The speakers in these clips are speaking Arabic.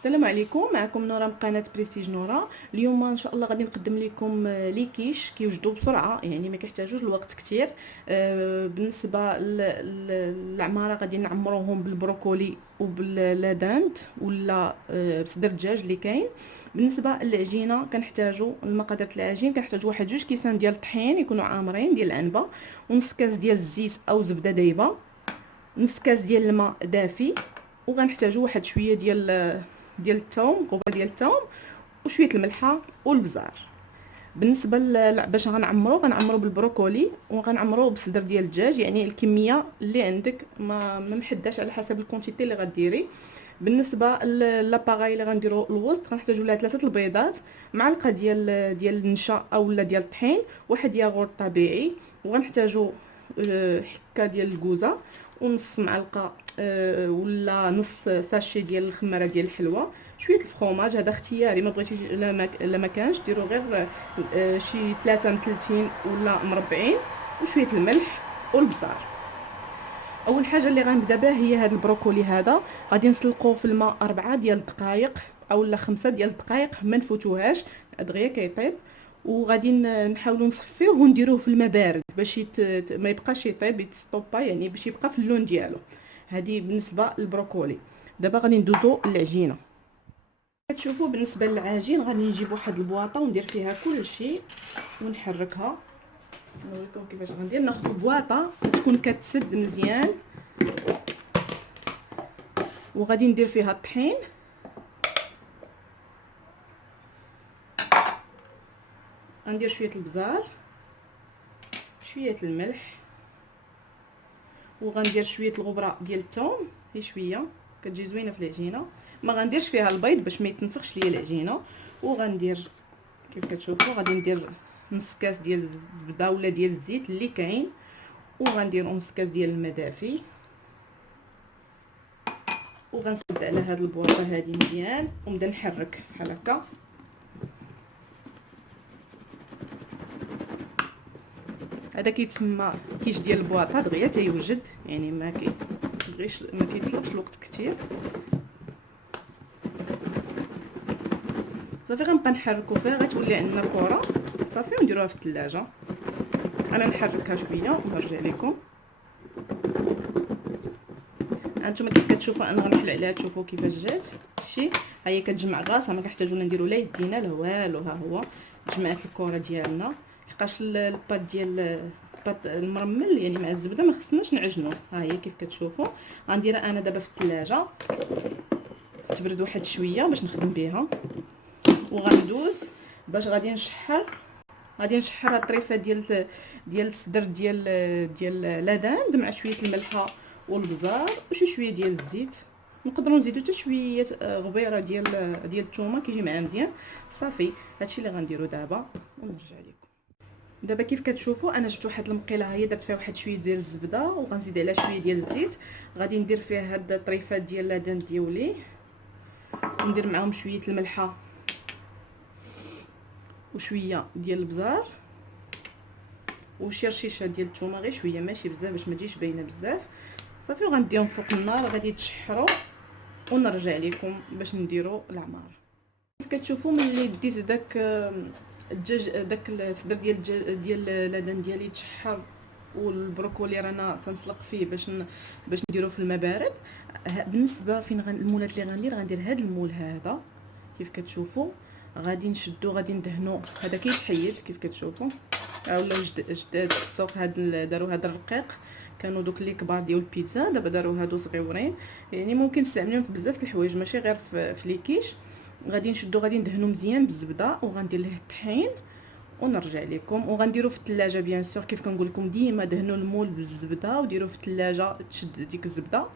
السلام عليكم. معكم نورا من قناه بريستيج نورا. اليوم ان شاء الله غادي نقدم لكم لي كيش كيوجدوا بسرعه، يعني ما كيحتاجوش الوقت كتير. بالنسبه للعماره غادي نعمروهم بالبروكولي وباللاداند ولا بصدر الدجاج اللي كاين. بالنسبه للعجينه كنحتاجوا المقادير العجين، كنحتاجوا واحد 2 كيسان ديال الطحين يكونوا عامرين ديال العنبه، ونص كاس ديال الزيت او زبده دايبه، نص كاس ديال الماء دافي، وغنحتاجوا واحد شويه ديال الثوم، غبره ديال الثوم، وشويه الملحه والبزار. بالنسبه باش غنعمرو بالبروكولي، وغنعمروه بصدر ديال الدجاج، يعني الكميه اللي عندك، ما محداش على حسب الكونتيتي اللي غديري. بالنسبه لاباغاي اللي غنديروا الوسط، غنحتاجوا لها 3 البيضات، معلقه ديال النشا اولا ديال الطحين، واحد ياغورت طبيعي، وغنحتاجوا حكه ديال الكوزه، ونص معلقه ولا نص ساشي ديال الخماره ديال الحلوه، شويه الفرomاج، هذا اختياري، ما بغيتيش لا ما كانش ديروا غير شي 3 متلتين ولا مربعين، وشويه الملح والبصار. اول حاجه اللي غنبدا بها هي هذا البروكولي. هذا غادي نسلقوه في الماء 4 ديال الدقائق اولا 5 ديال الدقائق، ما نفوتوهاش دغيا كيطيب. وغادي نحاولوا نصفيه ونديروه في الماء بارد باش ما يبقاش يطيب، يتستوبا، يعني باش يبقى في اللون ديالو. هذه بالنسبه للبروكولي. دابا غادي ندوزو للعجينه. كتشوفوا بالنسبه للعجين غادي نجيب واحد البواطه وندير فيها كل شيء ونحركها. نوريكم كيفاش غندير. ناخذ بواطه تكون كتسد مزيان، وغادي ندير فيها الطحين، غندير شويه البزار، شويه الملح، وغندير شويه الغبره ديال الثوم، هي شويه كتجي زوينه في العجينه. ما غنديرش فيها البيض باش ما يتنفخش ليا العجينه. وغندير كيف كتشوفوا، غادي ندير نص كاس ديال الزبده ولا ديال الزيت اللي كاين، وغندير نص كاس ديال الماء دافي، وغنسد على هاد البواطه هذه مزيان ونبدا نحرك بحال هكا. هذا كيتسمى كيش ديال البواطه دغيا تيوجد، يعني ما كيطلبش الوقت كتير. صافي غنبقى نحركو فيها، غتولي عندنا كره صافي، ونديروها في الثلاجه. انا نحركها شويه ونرجع لكم. هانتوما كيف كتشوفوا، انا غنحل عليها تشوفوا كيفاش جات شي. ها هي كتجمع راسها، ما كنحتاجو نديرو لا يدينا لا والو. ها هو جمعت الكره ديالنا، حقاش الباط ديال الباط المرمل يعني مع الزبده ما خصناش نعجنوه. ها هي كيف كتشوفوا. غنديرها انا دابا في الثلاجه تبرد واحد شويه باش نخدم بها، وغندوز باش غادي نشحر الطريفه ديال الصدر ديال لاداند مع شويه الملحه والبزار وشويه ديال الزيت. نقدروا نزيدوا حتى شويه غبيره ديال الثومه كيجي معاه مزيان. صافي هادشي اللي غنديروا دابا ونرجع لكم. دابا كيف كتشوفوا انا جبت واحد المقيله، هي درت فيها واحد شويه ديال الزبده وغنزيد عليها شويه ديال الزيت. غادي ندير فيها هاد الطريفات ديال لاداند ديالي، وندير معاهم شويه الملحه وشويه ديال البزار وشي رشيشه ديال الثومه، غير شويه ماشي بزاف باش ما تجيش باينه بزاف. صافي وغنديهم فوق النار غادي يتشحروا، ونرجع لكم باش نديروا العماره. كيف كتشوفوا ملي ديت داك الدجاج، داك الصدر ديال لادان ديالي تشحر، والبروكولي رانا تنسلق فيه باش نديروه في الماء بارد. بالنسبه فين المولات اللي غندير هذا المول هذا كيف كتشوفوا. غادي نشدو غادي ندهنو، هذا كيتحيد كيف كتشوفوا. اولا جداد السوق داروا هذا الرقيق، كانوا دوك اللي كبار ديال البيتزا، دابا داروا هادو صغيورين، يعني ممكن تستعملوهم في بزاف د الحوايج ماشي غير في لي كيش. غادي نشدو غادي ندهنو مزيان بالزبده، وغندير ليه الطحين ونرجع لكم. وغنديرو في الثلاجه بيان سور، كيف كنقول لكم ديما دهنوا المول بالزبده وديروه في الثلاجه تشد ديك الزبده،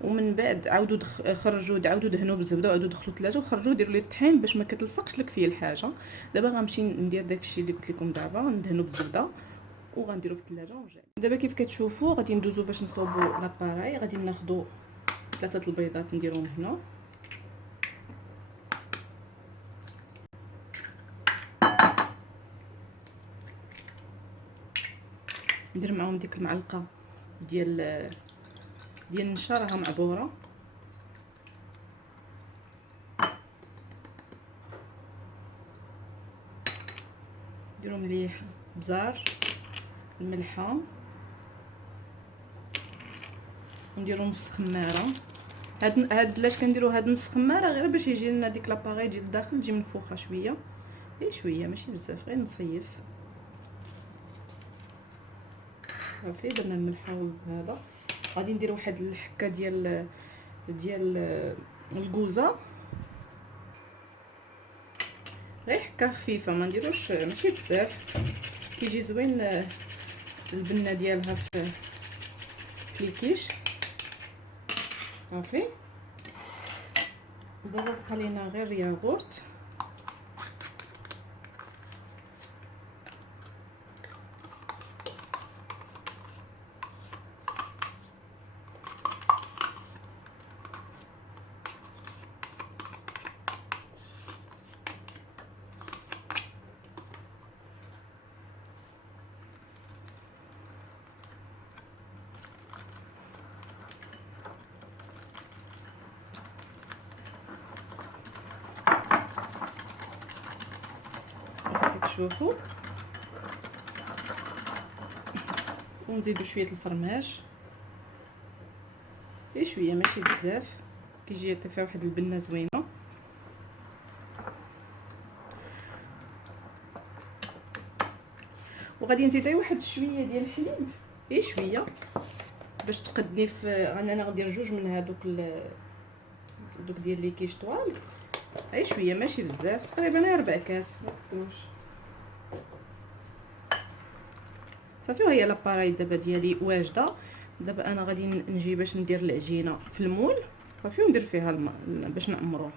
ومن بعد عاودوا خرجوا عاودوا دهنوا بالزبده وعاودوا دخلوا الثلاجه وخرجوا ديروا ليه الطحين باش ما كتلصقش لك فيه الحاجه. دابا غنمشي ندير داكشي اللي قلت لكم، دابا ندهنوا بالزبده وغنديروا في الثلاجه ونرجع. دابا كيف كتشوفوا غادي ندوزو باش نصوبوا لاباراي. غادي ناخذوا 3 البيضات نديروهم هنا، ندير معاهم ديك المعلقه ديال النشا راها معبوره، نديرو مليح بزار، الملحه، ونديرو نص خماره. هاد علاش كنديرو هاد نص خماره، غير باش يجي لنا ديك لاباغي تجي لداخل تجي منفوخه شويه، غير شويه ماشي بزاف، غير نصيص. صافي درنا الملحه هذا. غادي ندير واحد الحكه ديال الكوزه، غير حكه خفيفه، ما نديروش ماشي بزاف، كيجي زوين البنه ديالها في الكيش. صافي دابا بقى لينا غير ياغورت. كتشوفوا، ونزيدو شويه الفرماج، غير شويه ماشي بزاف، كيجي يعطي فيها واحد البنه زوينه. وغادي نزيد غير واحد شويه ديال الحليب، غير شويه باش تقدني في انا غندير جوج من دوك ديال لي كيش طوال، غير شويه ماشي بزاف، تقريبا 4 كاس مكتروش. صافي وهي لاباراي دابا ديالي واجده. دابا انا غادي نجي باش ندير العجينه في المول، صافي وندير فيها الماء باش نعمروه.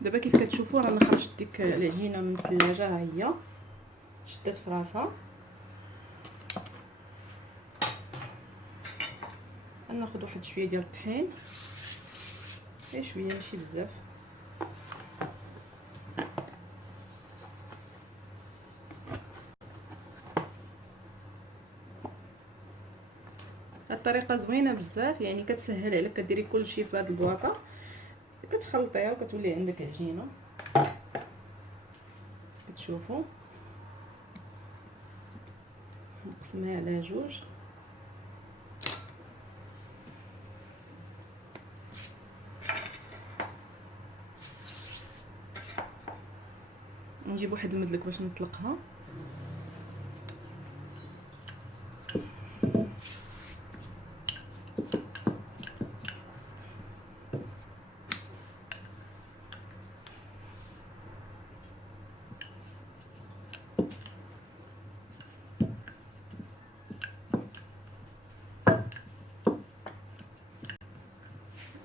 دابا كيف كتشوفوا رانا خرجت ديك العجينه من الثلاجه، ها هي شدات في راسها. ناخذ واحد شويه ديال الطحين، غير شويه ماشي بزاف. هاد الطريقه زوينه بزاف، يعني كتسهل عليك، كديري كلشي في هاد البواطه، كتخلطيها وكتولي عندك عجينه. كتشوفوا نقسمها على جوج، نجيب واحد المدلك باش نطلقها.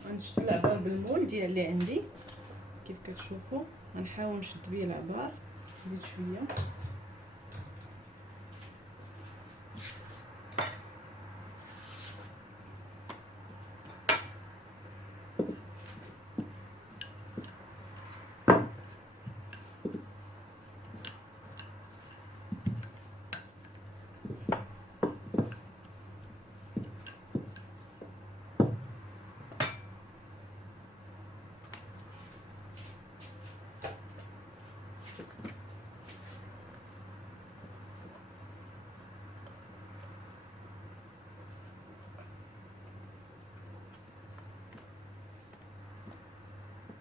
غنشد العبار بالمول ديال اللي عندي كيف كتشوفوا، غنحاول نشد بيه العبار، نزيد شويه.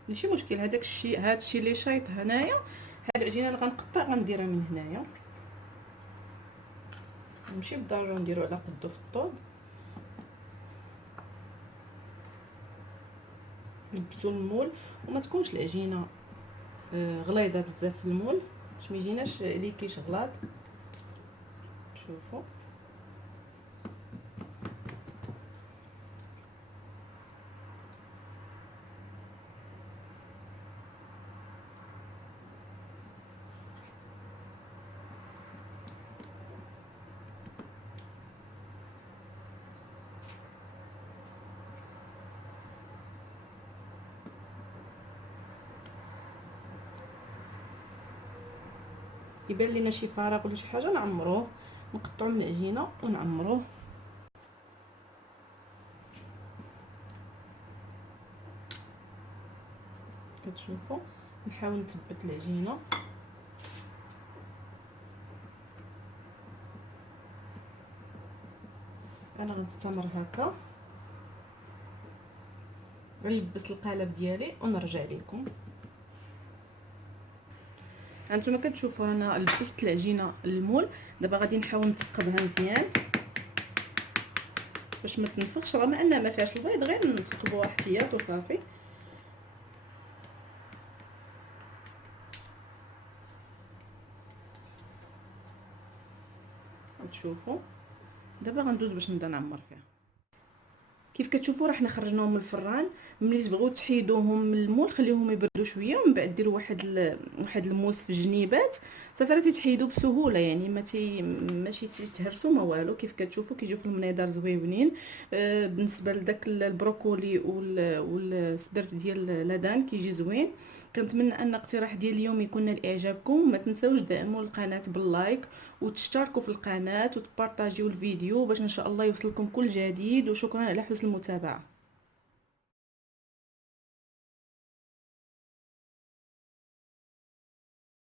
ماشي مشكل، هذاك الشيء هادشي اللي شايط هنايا، هاد العجينه اللي غنقطع غنديرها من هنايا، ماشي بالضروره نديرو على قدو في الطوب. نلبسو المول وما تكونش العجينه غليظه بزاف في المول باش ما يجيناش لي كيش غلاط. شوفوا يبان لينا شي فراغ ولا شي حاجه نعمروه، نقطعو من العجينه ونعمروه. كتشوفوا نحاول نثبت العجينه انا غنستمر هكا، غنلبس القالب ديالي ونرجع لكم. هانتوما كتشوفوا انا لبست العجينه للمول. دابا غادي نحاول نثقبها مزيان باش ما تنفخش، رغم انها ما فيهاش البيض، غير نثقبوها احتياط وصافي. غتشوفوا دابا غندوز باش نبدا نعمر فيها. كيف كتشوفوا راه حنا خرجناهم من الفران. ملي تبغيو تحيدوهم من المول خليوهم يبردوا شويه، ومن بعد ديروا واحد الموس في الجنيبات صافي راه تيتحيدوا بسهوله، يعني ماشي تيتهرسوا ما والو. كيف كتشوفوا كيجيو في المنيدار زويونين. بالنسبه لداك البروكولي والصدر ديال لادان كيجي زوين. كنتمنى ان الاقتراح ديال اليوم يكون نال اعجابكم. ما تنساوش دعموا القناه باللايك وتشتركوا في القناه وتبارطاجيو الفيديو باش ان شاء الله يوصلكم كل جديد. وشكرا على حسن المتابعه.